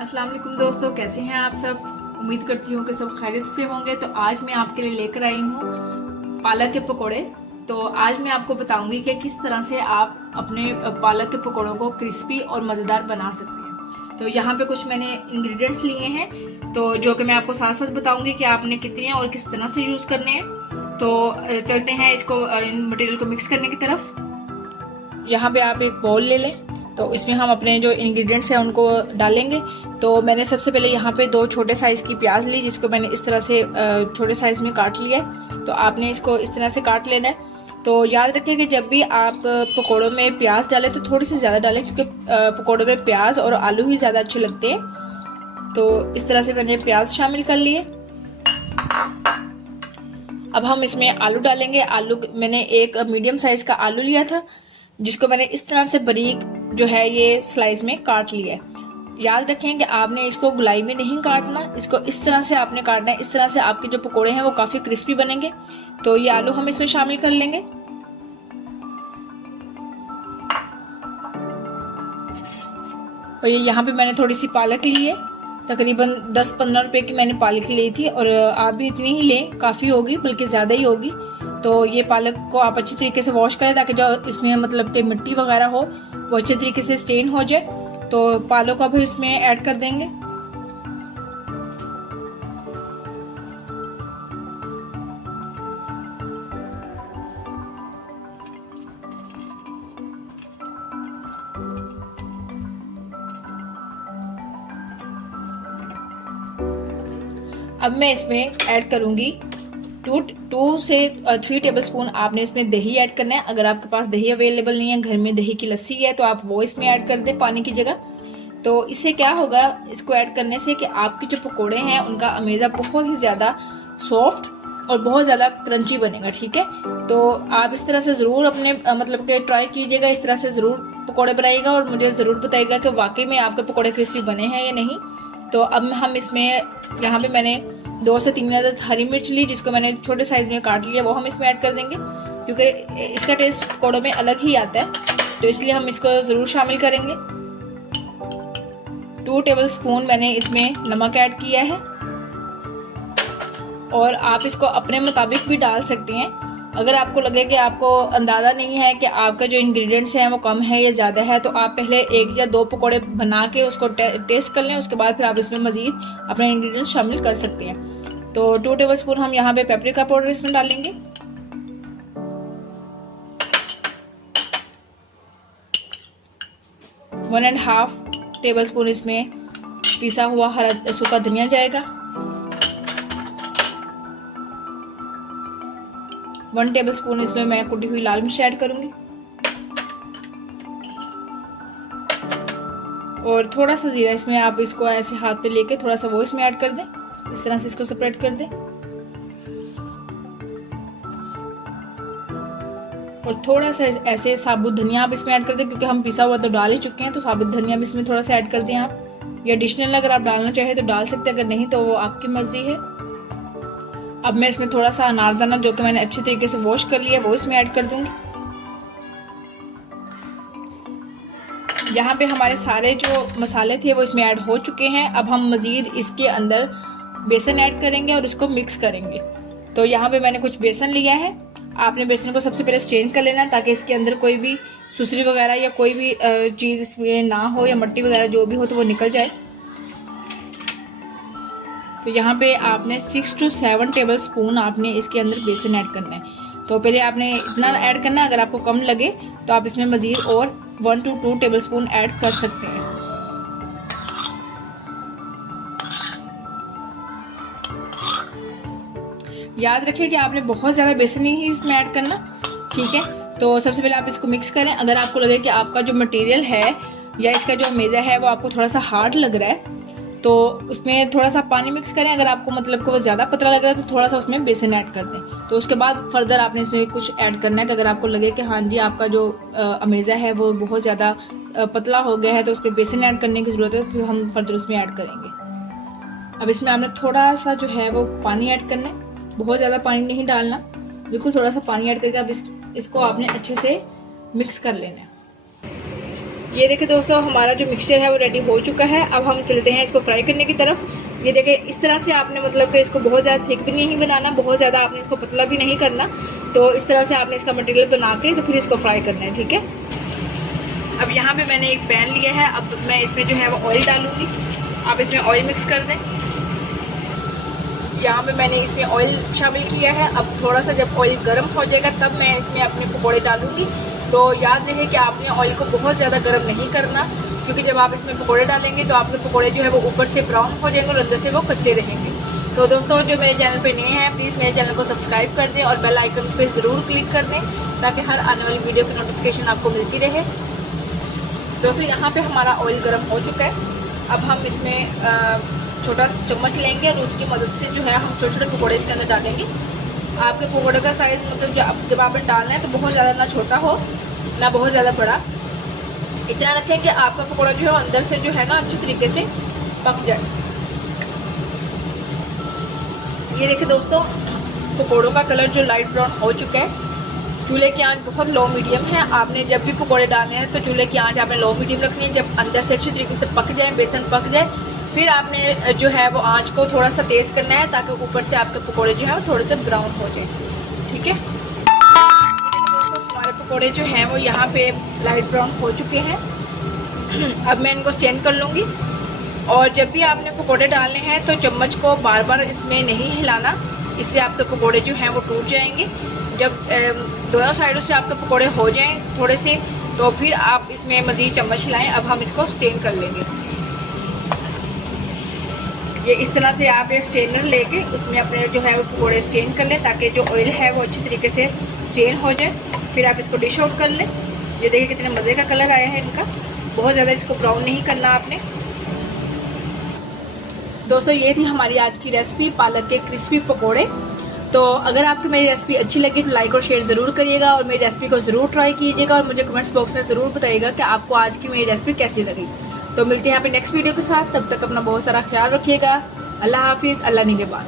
अस्सलाम वालेकुम दोस्तों, कैसे हैं आप सब। उम्मीद करती हूँ कि सब खैरियत से होंगे। तो आज मैं आपके लिए लेकर आई हूँ पालक के पकोड़े। तो आज मैं आपको बताऊंगी कि किस तरह से आप अपने पालक के पकोड़ों को क्रिस्पी और मज़ेदार बना सकते हैं। तो यहाँ पे कुछ मैंने इंग्रेडिएंट्स लिए हैं, तो जो कि मैं आपको साथ साथ बताऊंगी कि आपने कितने हैं और किस तरह से यूज़ करने हैं। तो चलते हैं इसको मटेरियल को मिक्स करने की तरफ। यहाँ पे आप एक बाउल ले लें, तो इसमें हम अपने जो इंग्रेडिएंट्स हैं उनको डालेंगे। तो मैंने सबसे पहले यहाँ पे 2 छोटे साइज़ की प्याज ली, जिसको मैंने इस तरह से छोटे साइज़ में काट लिया है। तो आपने इसको इस तरह से काट लेना है। तो याद रखें कि जब भी आप पकोड़ों में प्याज डालें तो थोड़ी सी ज़्यादा डालें, क्योंकि पकोड़ों में प्याज और आलू ही ज़्यादा अच्छे लगते हैं। तो इस तरह से मैंने प्याज शामिल कर लिए। अब हम इसमें आलू डालेंगे। आलू मैंने एक मीडियम साइज़ का आलू लिया था, जिसको मैंने इस तरह से बारीक जो है ये स्लाइस में काट लिया है। याद रखें कि आपने इसको गुलाई में नहीं काटना, इसको इस तरह से आपने काटना है। इस तरह से आपके जो पकोड़े हैं वो काफी क्रिस्पी बनेंगे। तो ये आलू हम इसमें शामिल कर लेंगे। और ये यहाँ पे मैंने थोड़ी सी पालक ली है, तकरीबन 10-15 रुपए की मैंने पालक ली थी। और आप भी इतनी ही लें, काफी होगी, बल्कि ज्यादा ही होगी। तो ये पालक को आप अच्छी तरीके से वॉश करें, ताकि जो इसमें मतलब कि मिट्टी वगैरह हो वो अच्छे तरीके से स्टेन हो जाए। तो पालक को भी इसमें ऐड कर देंगे। अब मैं इसमें ऐड करूंगी 2 से 3 टेबलस्पून आपने इसमें दही ऐड करना है। अगर आपके पास दही अवेलेबल नहीं है, घर में दही की लस्सी है, तो आप वो इसमें ऐड कर दें पानी की जगह। तो इससे क्या होगा, इसको ऐड करने से कि आपके जो पकोड़े हैं उनका अमेज़ा बहुत ही ज़्यादा सॉफ्ट और बहुत ज़्यादा क्रंची बनेगा। ठीक है, तो आप इस तरह से ज़रूर अपने मतलब कि ट्राई कीजिएगा, इस तरह से ज़रूर पकोड़े बनाइएगा और मुझे ज़रूर बताइएगा कि वाकई में आपके पकोड़े क्रिस्पी बने हैं या नहीं। तो अब हम इसमें यहाँ पे मैंने 2 से 3 अदद हरी मिर्च ली, जिसको मैंने छोटे साइज में काट लिया, वो हम इसमें ऐड कर देंगे, क्योंकि इसका टेस्ट पकोड़ों में अलग ही आता है। तो इसलिए हम इसको ज़रूर शामिल करेंगे। 2 टेबलस्पून मैंने इसमें नमक ऐड किया है, और आप इसको अपने मुताबिक भी डाल सकते हैं। अगर आपको लगे कि आपको अंदाज़ा नहीं है कि आपका जो इंग्रेडिएंट्स हैं वो कम है या ज़्यादा है, तो आप पहले 1 या 2 पकोड़े बना के उसको टेस्ट कर लें। उसके बाद फिर आप इसमें मज़ीद अपने इंग्रेडिएंट्स शामिल कर सकते हैं। तो 2 टेबलस्पून हम यहाँ पे पेपरिका पाउडर इसमें डालेंगे। वन एंड हाफ टेबलस्पून इसमें पिसा हुआ हरा सूखा धनिया जाएगा। 1 टेबलस्पून इसमें मैं कुटी हुई लाल मिर्च ऐड करूंगी, और थोड़ा सा जीरा इसमें आप इसको ऐसे हाथ पे लेके थोड़ा सा वो इसमें ऐड कर दें। इस तरह से इसको सेपरेट कर दें, और थोड़ा सा ऐसे साबुत धनिया आप इसमें ऐड कर दें, क्योंकि हम पिसा हुआ तो डाल ही चुके हैं। तो साबुत धनिया भी इसमें थोड़ा सा ऐड कर दें आप। या एडिशनल अगर आप डालना चाहें तो डाल सकते हैं, अगर नहीं तो वो आपकी मर्जी है। अब मैं इसमें थोड़ा सा अनारदाना, जो कि मैंने अच्छे तरीके से वॉश कर लिया, वो इसमें ऐड कर दूंगी। यहाँ पे हमारे सारे जो मसाले थे वो इसमें ऐड हो चुके हैं। अब हम मजीद इसके अंदर बेसन ऐड करेंगे और इसको मिक्स करेंगे। तो यहाँ पे मैंने कुछ बेसन लिया है। आपने बेसन को सबसे पहले स्ट्रेन कर लेना, ताकि इसके अंदर कोई भी सुसरी वगैरह या कोई भी चीज़ इसमें ना हो, या मट्टी वगैरह जो भी हो तो वो निकल जाए। तो यहाँ पे आपने 6 से 7 टेबलस्पून आपने इसके अंदर बेसन ऐड करना है। तो पहले आपने इतना ऐड करना है। अगर आपको कम लगे तो आप इसमें मजीद और 1 से 2 टेबलस्पून ऐड कर सकते हैं। याद रखिए कि आपने बहुत ज़्यादा बेसन नहीं इसमें ऐड करना। ठीक है, तो सबसे पहले आप इसको मिक्स करें। अगर आपको लगे कि आपका जो मटेरियल है या इसका जो मेज़ा है वो आपको थोड़ा सा हार्ड लग रहा है, तो उसमें थोड़ा सा पानी मिक्स करें। अगर आपको मतलब कि वो ज़्यादा पतला लग रहा है तो थोड़ा सा उसमें बेसन ऐड कर दें। तो उसके बाद फर्दर आपने इसमें कुछ ऐड करना है कि अगर आपको लगे कि हाँ जी आपका जो अमेज़ा है वो बहुत ज़्यादा पतला हो गया है, तो उस पर बेसन ऐड करने की ज़रूरत है, फिर हम फर्दर उसमें ऐड करेंगे। अब इसमें आपने थोड़ा सा जो है वो पानी ऐड करना है, बहुत ज़्यादा पानी नहीं डालना, बिल्कुल थोड़ा सा पानी ऐड करके अब इसको आपने अच्छे से मिक्स कर लेना है। ये देखिए दोस्तों, हमारा जो मिक्सचर है वो रेडी हो चुका है। अब हम चलते हैं इसको फ्राई करने की तरफ। ये देखिए, इस तरह से आपने मतलब कि इसको बहुत ज़्यादा थिक भी नहीं बनाना, बहुत ज़्यादा आपने इसको पतला भी नहीं करना। तो इस तरह से आपने इसका मटेरियल बना के तो फिर इसको फ्राई करना है, ठीक है। अब यहाँ पे मैंने एक पैन लिया है। अब मैं इसमें जो है वो ऑयल डालूंगी। आप इसमें ऑयल मिक्स कर दें। यहाँ पे मैंने इसमें ऑयल शामिल किया है। अब थोड़ा सा जब ऑयल गर्म हो जाएगा तब मैं इसमें अपने पकौड़े डालूंगी। तो याद रहे कि आपने ऑयल को बहुत ज़्यादा गर्म नहीं करना, क्योंकि जब आप इसमें पकौड़े डालेंगे तो आपके पकौड़े जो है वो ऊपर से ब्राउन हो जाएंगे और अंदर से वो कच्चे रहेंगे। तो दोस्तों, जो मेरे चैनल पे नए हैं प्लीज़ मेरे चैनल को सब्सक्राइब कर दें और बेल आइकन पे ज़रूर क्लिक कर दें, ताकि हर आने वाली वीडियो की नोटिफिकेशन आपको मिलती रहे। दोस्तों, यहाँ पे हमारा ऑयल गर्म हो चुका है। अब हम इसमें छोटा चम्मच लेंगे और उसकी मदद से जो है हम छोटे छोटे पकौड़े इसके अंदर डालेंगे। आपके पकौड़े का साइज़ मतलब जब आपने डालना है तो बहुत ज़्यादा ना छोटा हो ना बहुत ज़्यादा बड़ा। इतना रखें कि आपका पकौड़ा जो है अंदर से जो है ना अच्छी तरीके से पक जाए। ये देखिए दोस्तों, पकौड़ों का कलर जो लाइट ब्राउन हो चुका है। चूल्हे की आंच बहुत लो मीडियम है। आपने जब भी पकौड़े डालने हैं तो चूल्हे की आंच आपने लो मीडियम रखनी है। जब अंदर से अच्छी तरीके से पक जाए, बेसन पक जाए, फिर आपने जो है वो आंच को थोड़ा सा तेज़ करना है, ताकि ऊपर से आपके पकौड़े जो है वो थोड़े से ब्राउन हो जाए, ठीक है। दोस्तों, हमारे पकौड़े जो हैं वो यहाँ पे लाइट ब्राउन हो चुके हैं। अब मैं इनको स्टैंड कर लूँगी। और जब भी आपने पकौड़े डालने हैं तो चम्मच को बार बार इसमें नहीं हिलाना, इससे आपके पकौड़े जो हैं वो टूट जाएंगे। जब दोनों साइडों से आपके पकौड़े हो जाएं थोड़े से, तो फिर आप इसमें मज़ीद चम्मच हिलाएं। अब हम इसको स्टेन कर लेंगे। ये इस तरह से आप एक स्टेनर लेके उसमें अपने जो है वो पकौड़े स्टेन कर लें, ताकि जो ऑयल है वो अच्छी तरीके से स्टेन हो जाए। फिर आप इसको डिश आउट कर लें। ये देखिए कितने मज़े का कलर आया है इनका। बहुत ज़्यादा इसको ब्राउन नहीं करना आपने। दोस्तों, ये थी हमारी आज की रेसिपी, पालक के क्रिस्पी पकौड़े। तो अगर आपको मेरी रेसिपी अच्छी लगी तो लाइक और शेयर ज़रूर करिएगा और मेरी रेसिपी को ज़रूर ट्राई कीजिएगा और मुझे कमेंट्स बॉक्स में ज़रूर बताइएगा कि आपको आज की मेरी रेसिपी कैसी लगी। तो मिलते हैं यहाँ पे नेक्स्ट वीडियो के साथ। तब तक अपना बहुत सारा ख्याल रखिएगा। अल्लाह हाफिज़, अल्लाह निगहबान।